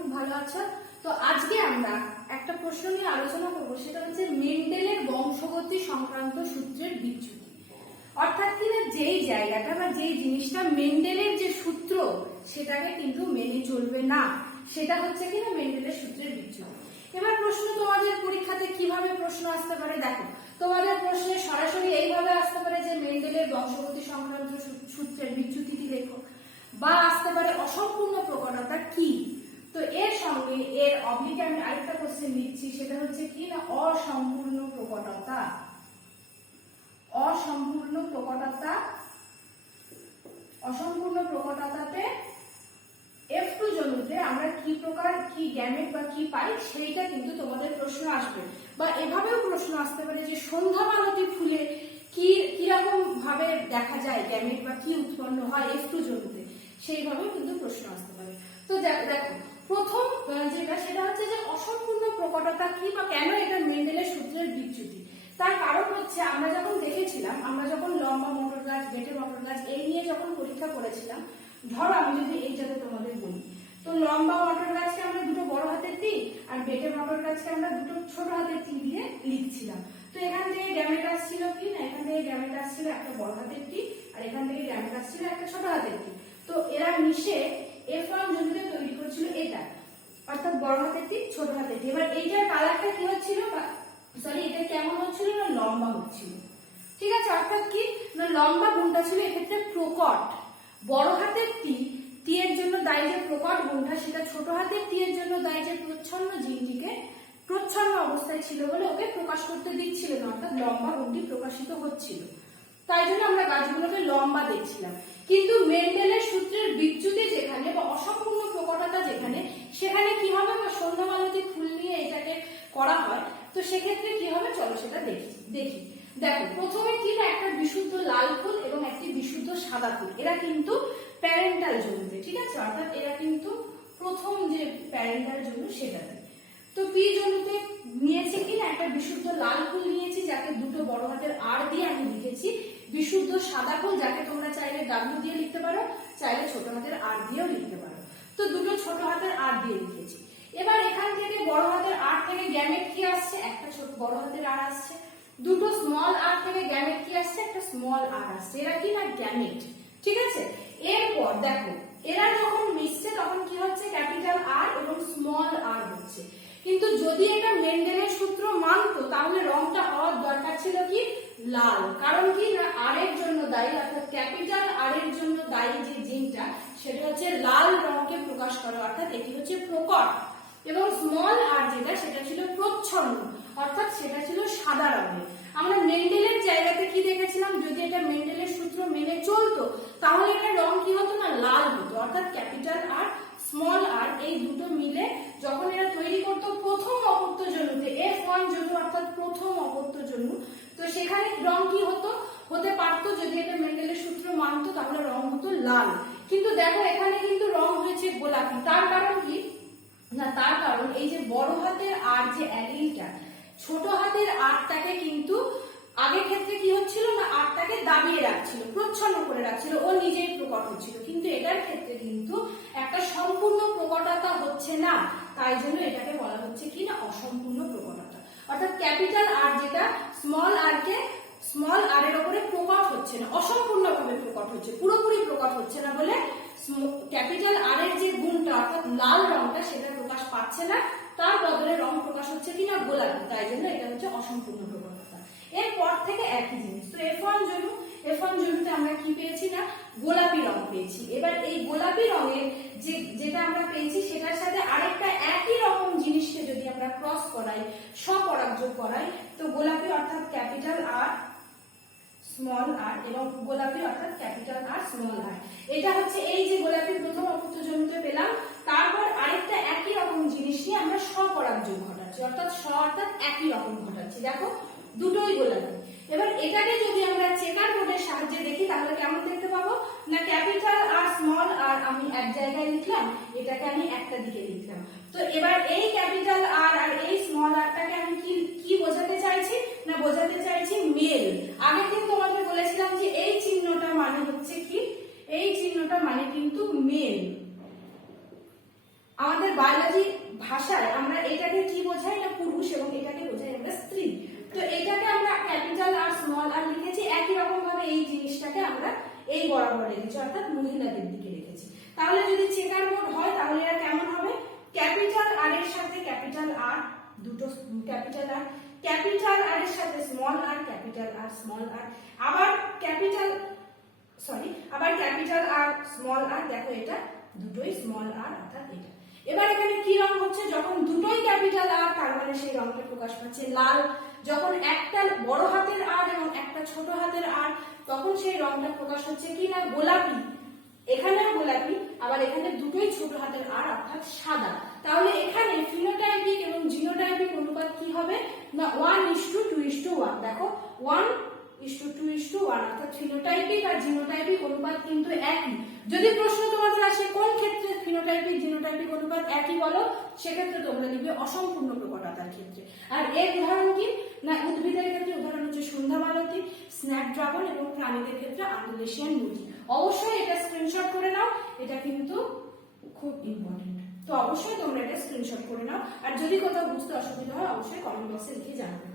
খুব ভালো আছো। তো আজকে আমরা একটা প্রশ্ন নিয়ে আলোচনা করব, সেটা হচ্ছে মেন্ডেলের বংশগতি সংক্রান্ত সূত্রের বিচ্যুতি। অর্থাৎ কিনা যেই জায়গাটা বা যেই জিনিসটা মেন্ডেলের যে সূত্র সেটাকে কিন্তু মেনে চলবে না, সেটা হচ্ছে কিনা মেন্ডেলের সূত্রের বিচ্যুতি। এবার প্রশ্ন তোমাদের পরীক্ষাতে কিভাবে প্রশ্ন আসতে পারে দেখো, তোমাদের প্রশ্নে সরাসরি এইভাবে আসতে পারে যে মেন্ডেলের বংশগতি সংক্রান্ত সূত্রের বিচ্যুতিটি লেখো, বা আসতে পারে অসম্পূর্ণ প্রকটতা কি। তো এর সঙ্গে এর অবলিকে আমি আরেকটা কোশ্চেন লিখছি, সেটা হচ্ছে কি না অসম্পূর্ণ প্রকটতা। অসম্পূর্ণ প্রকটতা, অসম্পূর্ণ প্রকটতাতে F2 জনুতে আমরা কি প্রকার কি গ্যামেট বা কি পাই সেইটা কিন্তু তোমাদের প্রশ্ন আসবে। বা এভাবেও প্রশ্ন আসতে পারে যে সন্ধ্যা মালতী ফুলে কিরকম ভাবে দেখা যায় গ্যামেট বা কি উৎপন্ন হয় F2 জনুতে, সেইভাবেও কিন্তু প্রশ্ন আসতে পারে। তো দেখো প্রথম যেটা সেটা হচ্ছে যে অসম্পূর্ণ প্রকটতা কি বা কেন এটা মেন্ডেলের সূত্রের বিচ্যুতি। তার কারণ হচ্ছে আমরা যখন দেখেছিলাম, আমরা যখন লম্বা মটর গাছ, বেটে মটর গাছ এই নিয়ে যখন পরীক্ষা করেছিলাম, ধরো আমি যদি এইটাতে তোমাদের বলি, তো লম্বা মটর গাছকে আমরা দুটো বড় হাতের টি আর বেটে মটর গাছকে আমরা দুটো ছোট হাতের টি দিয়ে লিখছিলাম। তো এখান থেকে গ্যামেট আসছিল কি না, এখান থেকে গ্যামেট আসছিল একটা বড় হাতের টি আর এখান থেকে গ্যামেট আসছিল একটা ছোট হাতের টি। তো এরা মিশে F1 জমিতে তৈরি করেছিল এটা, অর্থাৎ বড় হাতের টি ছোট হাতের টি। এবার এইটার কালারটা কি হচ্ছিল, সরি এটা কেমন হচ্ছিল না লম্বা হচ্ছিল, ঠিক আছে। অর্থাৎ কি না লম্বা গুণটা ছিল এক্ষেত্রে প্রকট। বড় হাতের টি এর জন্য দায়ী যে প্রকট গুণটা, সেটা ছোট হাতের টি এর জন্য দায়ী যে প্রচ্ছন্ন জিনটিকে প্রচ্ছন্ন অবস্থায় ছিল বলে ওকে প্রকাশ করতে দিচ্ছিল না, অর্থাৎ লম্বা গুণটি প্রকাশিত হচ্ছিল। তাই জন্য আমরা গাছগুলোকে লম্বা দেখছিলাম। কিন্তু মেন্ডেলের সূত্রের বিচ্যুতি যেখানে বা অসম্পূর্ণ প্রকটতা যেখানে, সেখানে কি হবে বা সন্ধ্যা মালতী ফুল নিয়ে এটাকে করা হয়। তো সেক্ষেত্রে কি হবে চলো সেটা দেখি। দেখো প্রথমে কি না একটা বিশুদ্ধ লাল ফুল এবং একটি বিশুদ্ধ সাদা ফুল, এরা কিন্তু প্যারেন্টাল জনুতে, ঠিক আছে। অর্থাৎ এরা কিন্তু প্রথম যে প্যারেন্টাল জনু সেটাতে। তো পি জনুতে নিয়েছি কিনা একটা বিশুদ্ধ লাল ফুল নিয়েছি, যাকে দুটো বড় হাতের আর দিয়ে আমি লিখেছি বিশুদ্ধ সাদা ফুল, যাকে তোমরা চাইলে ডাব্লিউ দিয়ে লিখতে পারো, চাইলে ছোট হাতের আর দিয়েও লিখতে পারো। তো দুটো ছোট হাতের আর দিয়ে লিখেছি। এবার এখান থেকে বড় হাতের আর থেকে গ্যামেট কি আসছে, একটা ছোট বড় হাতের আর আসছে। দুটো স্মল আর থেকে গ্যামেট কি আসছে, একটা স্মল আর আসছে। এরা কি না গ্যামেট, ঠিক আছে। এরপর দেখো এরা যখন মিশছে তখন কি হচ্ছে, ক্যাপিটাল আর এবং স্মল আর হচ্ছে। কিন্তু যদি এটা মেন্ডেলের সূত্র মানতো তাহলে রংটা হওয়ার দরকার ছিল কি লাল। কারণ কি না আর এর জন্য দায়ী, অর্থাৎ ক্যাপিটাল আর এর জন্য দায়ী যে জিনটা সেটা হচ্ছে লাল রংকে প্রকাশ করে, অর্থাৎ এটি হচ্ছে প্রকট। এবং স্মল আর যেটা সেটা ছিল প্রচ্ছন্ন, অর্থাৎ সেটা ছিল সাদা রঙের। আমরা মেন্ডেলের জায়গাতে কি দেখেছিলাম, যদি এটা মেন্ডেলের সূত্র মেনে চলতো তাহলে এটা রং কি হতো না লাল হতো। অর্থাৎ ক্যাপিটাল আর স্মল আর এই দুটো মিলে যখন এরা তৈরি করতো প্রথম অপত্য জনুতে F1 জনু, অর্থাৎ প্রথম অপত্য জনু, তো সেখানে রং কি হতে পারতো, যদি এটা মেন্ডেলের সূত্র মানতো তাহলে রং হতো লাল। কিন্তু দেখো এখানে কিন্তু রং হয়েছে গোলাপি। তার কারণ কি না, তার কারণ এই যে বড় হাতের আর যে অ্যালিলটা ছোট হাতের আরটাকে কিন্তু আগের ক্ষেত্রে কি হচ্ছিল না আরটাকে দাবিয়ে রাখছিল, প্রচ্ছন্ন করে রাখছিল, ও নিজেই প্রকট হচ্ছিল। কিন্তু এটার ক্ষেত্রে কিন্তু একটা সম্পূর্ণ প্রকটতা হচ্ছে না, তাই জন্য এটাকে বলা হচ্ছে কি না অসম্পূর্ণ প্রকটতা। অর্থাৎ ক্যাপিটাল আর যেটা স্মল আরকে স্মল আর এর উপরে প্রকট হচ্ছে না, অসম্পূর্ণভাবে প্রকট হচ্ছে, পুরোপুরি প্রকট হচ্ছে না বলে ক্যাপিটাল আর এর যে গুণটা অর্থাৎ লাল রংটা সেটা প্রকাশ পাচ্ছে না, তার বদলে রং প্রকাশ হচ্ছে কিনা গোলাপি, তাই জন্য এটা হচ্ছে অসম্পূর্ণ প্রকটতা। এরপর থেকে একই জিনিস। তো F1 জনুতে আমরা কি পেয়েছি না গোলাপি রং পেয়েছি। এবার এই গোলাপি রঙের যেটা আমরা পেয়েছি সেটার সাথে আরেকটা একই রকম জিনিসকে যদি আমরা ক্রস করাই, স্বপরাগযোগ করাই, তো গোলাপি অর্থাৎ ক্যাপিটাল আর স্মল আর এবং গোলাপি অর্থাৎ ক্যাপিটাল আর স্মল আর, এটা হচ্ছে এই যে গোলাপি প্রথম অপত্য জনুতে পেলাম। তারপর আরেকটা একই রকম জিনিস নিয়ে আমরা স্বপরাগযোগ ঘটাচ্ছি, অর্থাৎ অর্থাৎ একই রকম ঘটাচ্ছি। দেখো দুটোই গোলাপি। এবার এটাকে যদি আমরা চেকার বোর্ডের সাহায্যে দেখি তাহলে কেমন দেখতে পাবো না ক্যাপিটাল আর স্মল আর আমি এক জায়গায় লিখলাম, এটাকে আমি একটা দিকে লিখলাম। তো এবার এই ক্যাপিটাল আর আর এই স্মল আরটাকে আমি কি বোঝাতে চাইছি না বোঝাতে চাইছি মেল। আগের দিন তোমাদের বলেছিলাম যে এই চিহ্নটা মানে হচ্ছে কি, এই চিহ্নটা মানে কিন্তু মেল। আমাদের বায়োলজি ভাষায় আমরা এটাকে কি বোঝাই না পুরুষ এবং এটাকে বোঝাই আমরা স্ত্রী। তো এটাকে আমরা ক্যাপিটাল আর স্মল আর লিখেছি, একই রকম ভাবে এই জিনিসটাকে আমরা এই বরাবর রেখেছি, অর্থাৎ মহিলাদের দিকে রেখেছি। তাহলে যদি চেকার বোর্ড হয় তাহলে এরা কেমন হবে? ক্যাপিটাল আর এর সাথে ক্যাপিটাল আর, দুটো ক্যাপিটাল আর, ক্যাপিটাল আর এর সাথে স্মল আর, ক্যাপিটাল আর স্মল আর, আবার ক্যাপিটাল আর স্মল আর, দেখো এটা দুটোই স্মল আর অর্থাৎ এটা। এবার এখানে কি রং হচ্ছে? যখন দুটোই ক্যাপিটাল আর তার মানে সেই রংটা প্রকাশ পাচ্ছে লাল। যখন একটা বড় হাতের আর এবং একটা ছোট হাতের আর, তখন সেই রংটা প্রকাশ হচ্ছে কি না গোলাপি। এখানেও গোলাপি, আবার এখানে দুটোই ছোট হাতের আর অর্থাৎ সাদা। তাহলে এখানে ফিনোটাইপিক এবং জিনোটাইপিক অনুপাত কি হবে না 1:2:1। দেখো 1:2:1 অর্থাৎ ফিনোটাইপিক আর জিনোটাইপিক অনুপাত কিন্তু একই। যদি প্রশ্ন তোমাদের আসে কোন ক্ষেত্রে ফিনোটাইপিক জিনোটাইপিক অনুপাত একই বলো, সেক্ষেত্রে তোমরা লিখবে অসম্পূর্ণ প্রকটতার ক্ষেত্রে। আর এর উদাহরণ কি না উদ্ভিদের ক্ষেত্রে উদাহরণ হচ্ছে সন্ধ্যা মালতী, স্ন্যাপড্রাগন এবং প্রাণীদের ক্ষেত্রে আন্ডালেশিয়ান মুরগি। অবশ্যই এটা স্ক্রিনশট করে নাও, এটা কিন্তু খুব ইম্পর্টেন্ট। তো অবশ্যই তোমরা এটা স্ক্রিনশট করে নাও, আর যদি কোথাও বুঝতে অসুবিধা হয় অবশ্যই কমেন্ট বক্সে লিখে জানাবে।